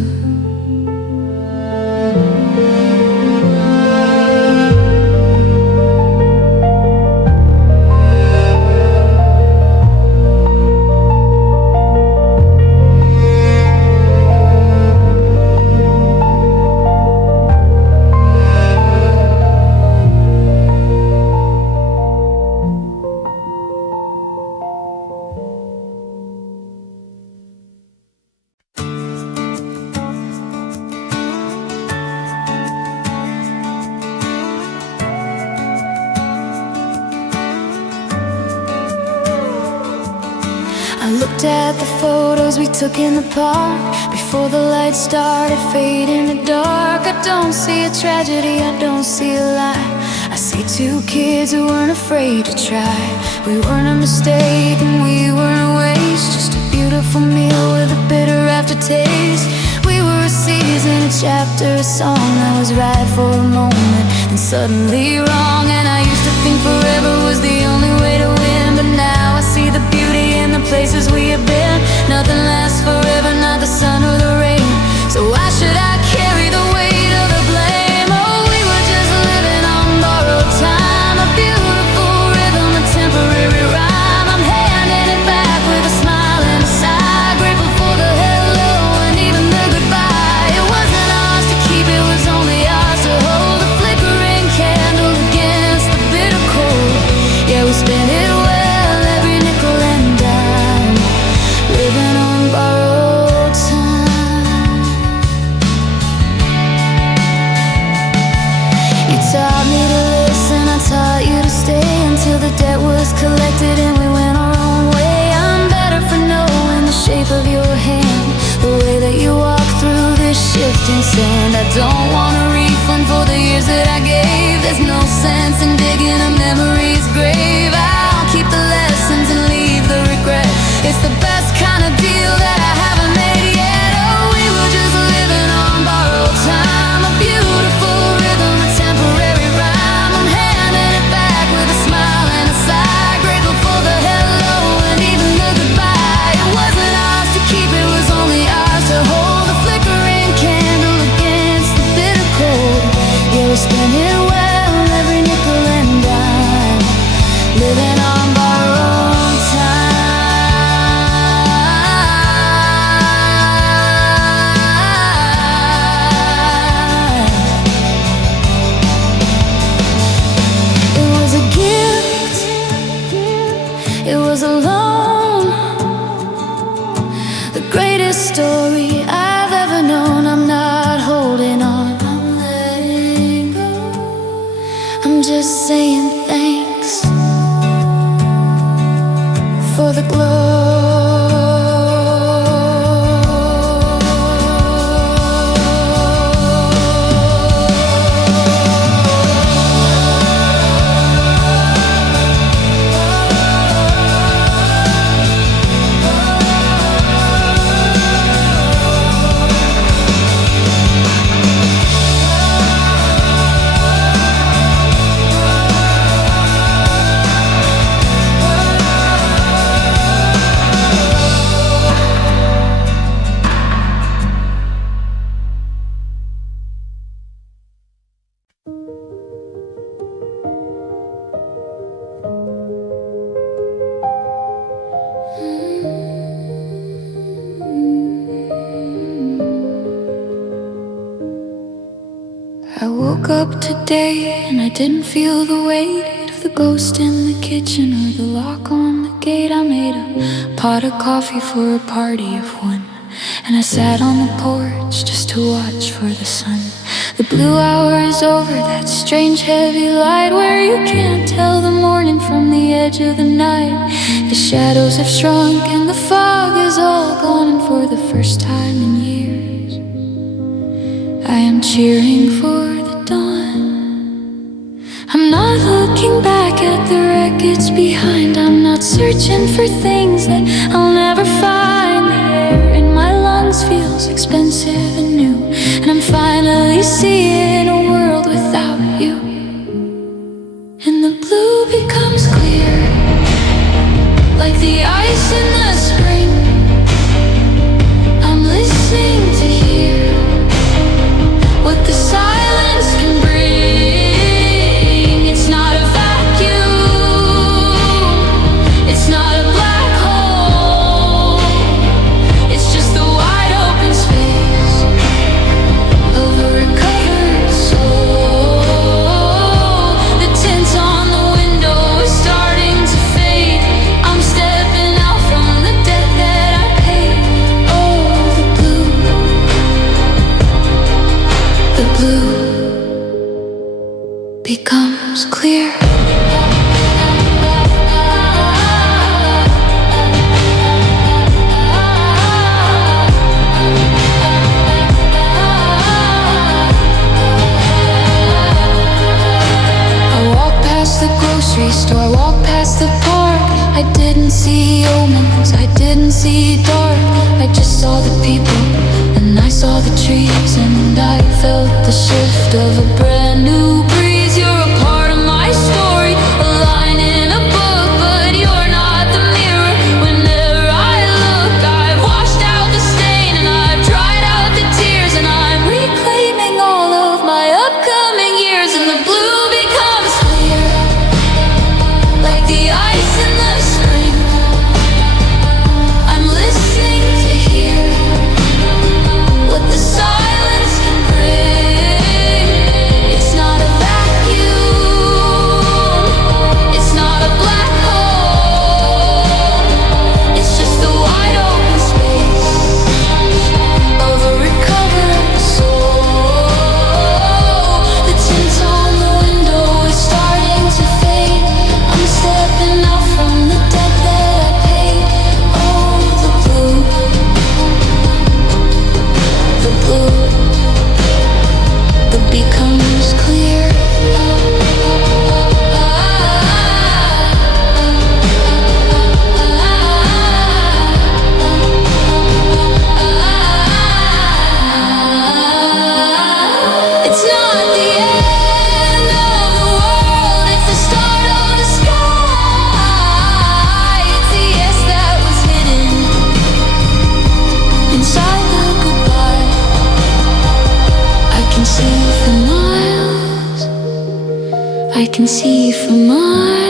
I looked at the photos we took in the park before the lights started fading to dark. I don't see a tragedy, I don't see a lie. I see two kids who weren't afraid to try. We weren't a mistake and we weren't a waste, just a beautiful meal with a bitter aftertaste. We were a season, a chapter, a song that was right for a moment and suddenly wrong. And I used to think forever was the only way to win, but now I see the beauty in the places we have been. Nothing lasts forever, not the sun or the rain. So why should I carry the weight of the blame? Oh, we were just living on borrowed time, a beautiful rhythm, a temporary rhyme. I'm handing it back with a smile and a sigh, grateful for the hello and even the goodbye. It wasn't ours to keep, it was only ours to hold, a flickering candle against the bitter cold. Yeah, we spent it well, every nickel and dime, living on borrowed time. You taught me to listen, I taught you to stay, until the debt was collected and we went our own way. I'm better for knowing the shape of your hand, the way that you walk through this shifting sand. I don't want a refund for the years that I gave. There's no sense in digging a memory's grave. I'll keep the lessons and leave the regret. It's the best kind of deal that I haven't made yet. Oh, we were just living on borrowed time, a beautiful rhythm, a temporary rhyme. I'm handing it back with a smile and a sigh, grateful for the hello and even the goodbye. It wasn't ours to keep, it was only ours to hold, a flickering candle against the bitter cold. Yeah, we spent it well, every nickel and dime, living on borrowed time. It was a gift, it was a loan, the greatest story I've ever known. I'm not holding on, I'm letting go. I'm just saying thanks for the glow. day, and I didn't feel the weight of the ghost in the kitchen or the lock on the gate. I made a pot of coffee for a party of one, and I sat on the porch just to watch for the sun. The blue hour is over, that strange heavy light where you can't tell the morning from the edge of the night. The shadows have shrunk and the fog is all gone, and for the first time in years I am cheering for the dawn. I'm not looking back at the wreckage behind. I'm not searching for things that I'll never find. The air in my lungs feels expensive and new, and I'm finally seeing a world without you. And the blue becomes clear, like the ice in the spring. I'm listening to hear what the silence can bring. It's not a vacuum, it's not a black hole, it's just the wide open space of a recovered soul. The tint on the window is starting to fade. I'm stepping out from the debt that I paid. Oh, the blue becomes clear. I walk past the grocery store, I walk past the park. I didn't see omens, I didn't see dark. I just saw the people, and I saw the trees, and I felt the shift of a brand new breeze. You're a part of my story, a line in a book, but you're not the mirror. Whenever I look, I've washed out the stain, and I've dried out the tears, and I'm reclaiming all of my upcoming years. And the blue becomes clear, like the ice in the spring. I'm listening to hear what the silence can bring. It's not a vacuum, it's not a black hole, it's just the wide open space of a recovered soul. The tint on the window is starting to fade. I'm stepping out from the debt that I paid. Oh, the blue that becomes clear. It's not the end of the world, it's the start of the sky. It's the yes that was hidden inside the goodbye. I can see for miles, I can see for miles.